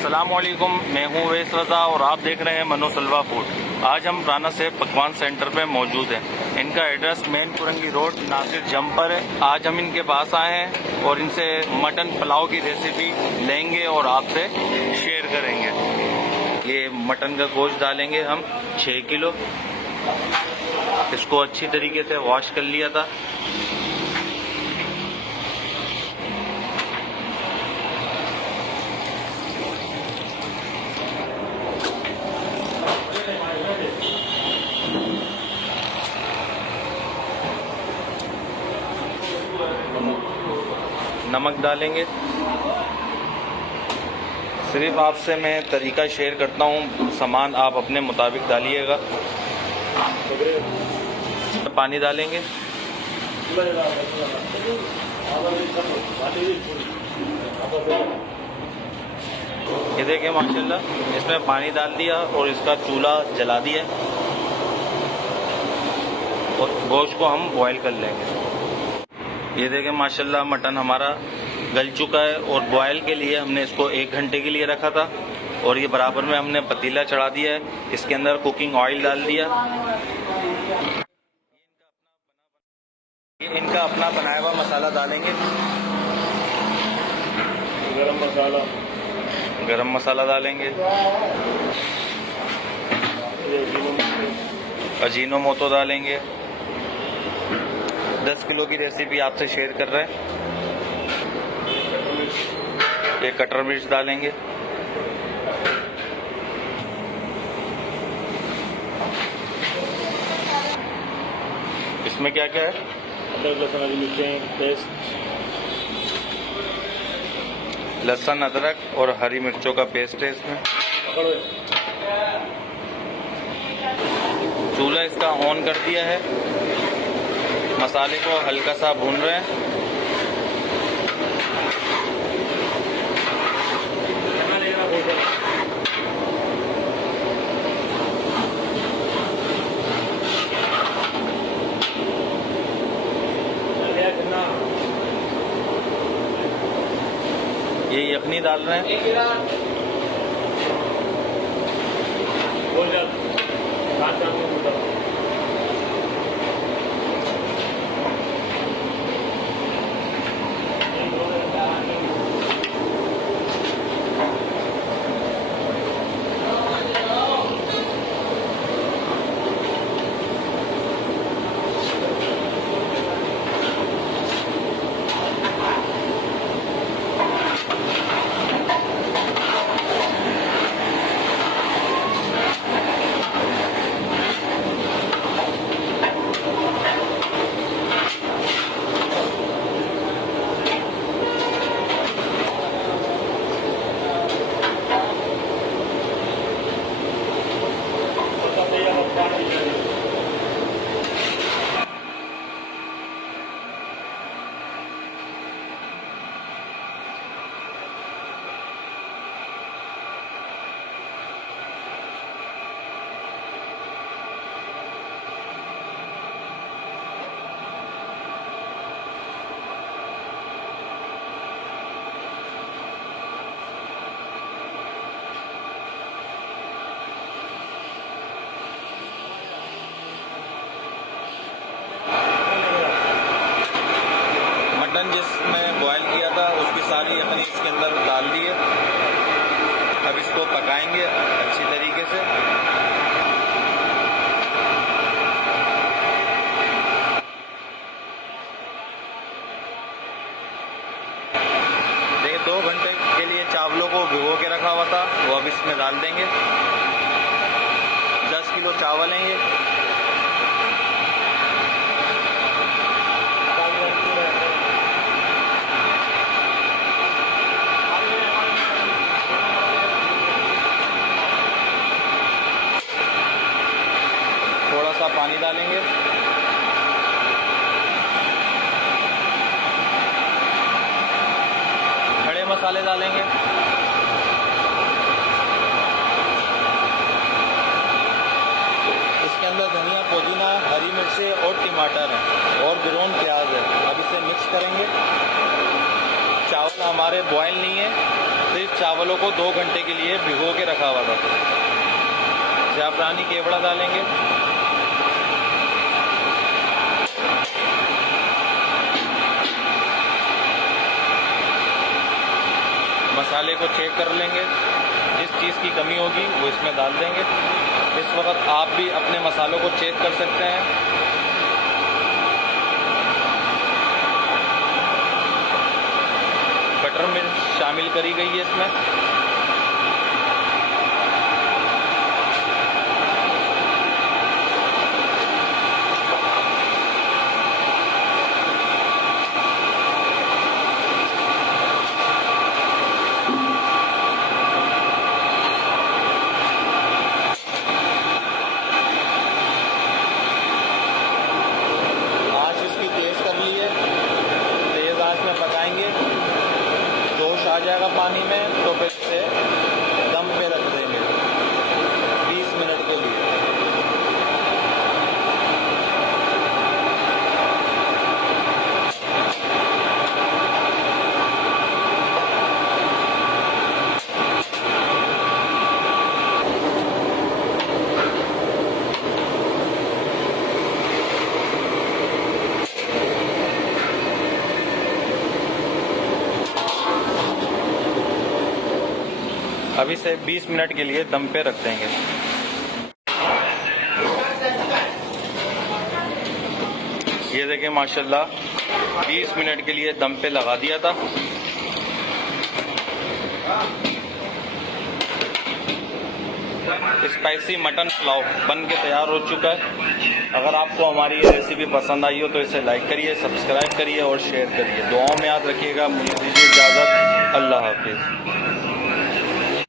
अस्सलामुअलैकुम, मैं हूँ वेस रज़ा और आप देख रहे हैं मनोसलवा फूड। आज हम राना सेफ पकवान सेंटर पे मौजूद हैं। इनका address main Korangi road Nasir jump पर है। आज हम इनके पास आए हैं और इनसे मटन पुलाव की रेसिपी लेंगे और आपसे शेयर करेंगे। ये मटन का गोश्त डालेंगे हम 6 किलो। इसको अच्छी तरीके से वॉश कर लिया था। नमक डालेंगे। सिर्फ आपसे मैं तरीका शेयर करता हूँ, सामान आप अपने मुताबिक डालिएगा। पानी डालेंगे। ये देखिए माशाल्लाह, इसमें पानी डाल दिया और इसका चूल्हा जला दिया और गोश्त को हम बॉईल कर लेंगे। ये देखें माशाल्लाह, मटन हमारा गल चुका है और बॉयल के लिए हमने इसको 1 घंटे के लिए रखा था। और ये बराबर में हमने पतीला चढ़ा दिया है, इसके अंदर कुकिंग ऑयल डाल दिया। ये इनका अपना बनाया हुआ मसाला डालेंगे। गरम मसाला डालेंगे। अजीनोमोटो डालेंगे। 10 किलो की रेसिपी आपसे शेयर कर रहे हैं। ये कटर मिर्च डालेंगे। इसमें क्या क्या है? अदरक लहसुन हरी मिर्चें पेस्ट, लहसुन अदरक और हरी मिर्चों का पेस्ट है इसमें। चूल्हा इसका ऑन कर दिया है। मसाले को हल्का सा भून रहे हैं। ये यखनी डाल रहे हैं। जिसमें बॉयल किया था उसकी सारी यखनी इसके अंदर डाल दी है। अब इसको पकाएंगे अच्छी तरीके से। देखिए 2 घंटे के लिए चावलों को भिगो के रखा हुआ था, वो अब इसमें डाल देंगे। 10 किलो चावल हैं ये। थोड़ा सा पानी डालेंगे। खड़े मसाले डालेंगे। इसके अंदर धनिया, पुदीना, हरी मिर्चें और टमाटर है और ब्राउन प्याज है। अब इसे मिक्स करेंगे। चावल हमारे बॉयल नहीं है, सिर्फ चावलों को 2 घंटे के लिए भिगो के रखा हुआ था। जाफरानी केवड़ा डालेंगे, मसाले को चेक कर लेंगे, जिस चीज़ की कमी होगी वो इसमें डाल देंगे। इस वक्त आप भी अपने मसालों को चेक कर सकते हैं। बटर मिर्च शामिल करी गई है इसमें। आ जाएगा पानी में तो फिर से दम पे रख देंगे 20 मिनट के लिए। अभी से 20 मिनट के लिए दम पे रख देंगे। ये देखें माशाल्लाह 20 मिनट के लिए दम पे लगा दिया था। स्पाइसी मटन पुलाव बन के तैयार हो चुका है। अगर आपको हमारी ये रेसिपी पसंद आई हो तो इसे लाइक करिए, सब्सक्राइब करिए और शेयर करिए। दुआओं में याद रखिएगा। मुझे दीजिए इजाज़त। अल्लाह हाफिज़।